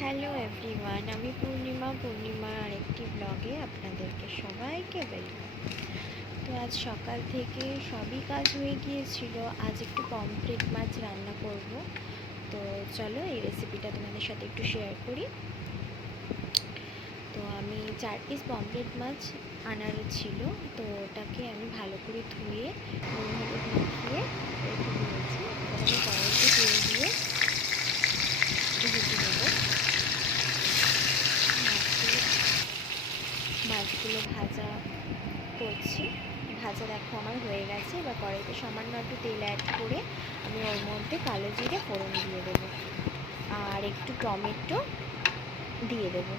Hello everyone, আমি পূর্ণিমার আরেকটি ব্লগে আপনাদেরকে সবাইকে ওয়েলকাম। তো আজ সকাল থেকে সবই কাজ হয়ে গিয়েছিল। আজ একটু পমফ্রেট মাছ রান্না করব। তো চলো এই রেসিপিটা তোমাদের সাথে একটু শেয়ার করি। তো আমি 4 পিস পমফ্রেট মাছ আনার ছিল, তো ওটাকে আমি ভালো করে ধুয়ে নুন হলুদ মাখিয়ে রেখে দিয়েছি। এবার আমি কড়াইতে তেল দিয়ে ভেজে নেব। মাছগুলো ভাজা করছি। ভাজা দেখো আমার হয়ে গেছে। এবার কড়াইতে সামান্য একটু তেল অ্যাড করে আমি ওর মধ্যে কালো জিরে ফোড়ন দিয়ে দেবো, আর একটু টমেটো দিয়ে দেবো।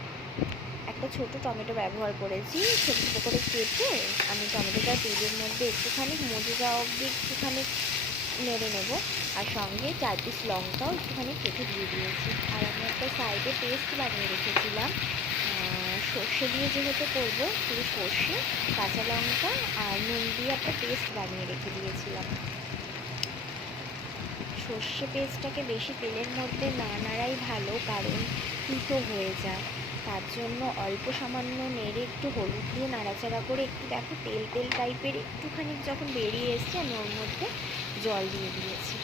একটা ছোট টমেটো ব্যবহার করেছি, ছোটো ছোটো করে কেটে আমি টমেটোটা তেলের মধ্যে একটুখানি মজে যাওয়া অবধি একটুখানি নেড়ে নেবো। আর সঙ্গে 4 পিস লঙ্কাও একটুখানি কেটে দিয়ে দিয়েছি। আর আমি একটা সাইডে পেস্ট বানিয়ে রেখেছিলাম, সর্ষে দিয়ে যেহেতু করবো, শুধু সর্ষে, কাঁচা লঙ্কা আর নুন দিয়ে একটা পেস্ট বানিয়ে রেখে দিয়েছিলাম। সর্ষে পেস্টটাকে বেশি তেলের মধ্যে না নাড়াই ভালো, কারণ তিতো হয়ে যায়। তার জন্য অল্প সামান্য নেড়ে একটু হলুদ দিয়ে নাড়াচাড়া করে একটু দেখো তেল তেল টাইপের একটুখানি যখন বেরিয়ে এসছে, আমি ওর মধ্যে জল দিয়ে দিয়েছি।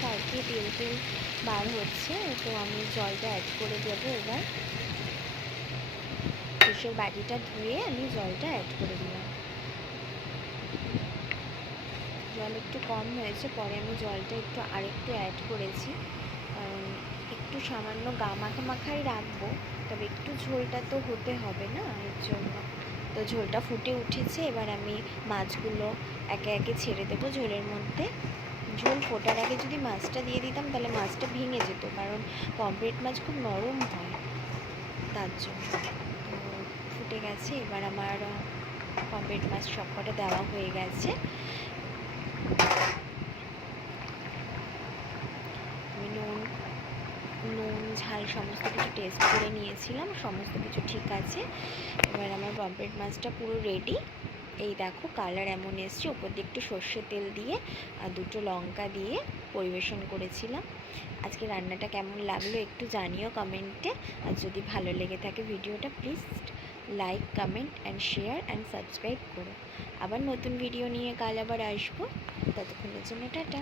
সাইড দিয়ে তেল তেল বার হচ্ছে, তো আমি জলটা অ্যাড করে দেবো। এবার ফিশের বাটিটা ধুয়ে আমি জলটা অ্যাড করে দিলাম। জল একটু কম হয়েছে, পরে আমি জলটা আরেকটু অ্যাড করেছি, কারণ একটু সামান্য গা মাখাই রাখবো, তবে একটু ঝোলটা তো হতে হবে না, এর জন্য। তো ঝোলটা ফুটে উঠেছে, এবার আমি মাছগুলো একে একে ছেড়ে দেবো ঝোলের মধ্যে। ঝোল ফোটার আগে যদি মাছটা দিয়ে দিতাম তাহলে মাছটা ভেঙে যেত, কারণ পমফ্রেট মাছ খুব নরম হয়, তার জন্য। তো ফুটে গেছে, এবার আমার পমফ্রেট মাছ সবকটা দেওয়া হয়ে গেছে। আমি নুন ঝাল সমস্ত কিছু টেস্ট করে নিয়েছিলাম, সমস্ত কিছু ঠিক আছে। এবার আমার পমফ্রেট মাছটা পুরো রেডি। এই দেখো কালার এমন এসছে। ওপর দিয়ে একটু সর্ষে তেল দিয়ে আর দুটো লঙ্কা দিয়ে পরিবেশন করেছিলাম। আজকে রান্নাটা কেমন লাগলো একটু জানিও কমেন্টে। আর যদি ভালো লেগে থাকে ভিডিওটা, please like, comment and share and subscribe করো। আবার নতুন ভিডিও নিয়ে কাল আবার আসবো। ততক্ষণের জন্য টাটা।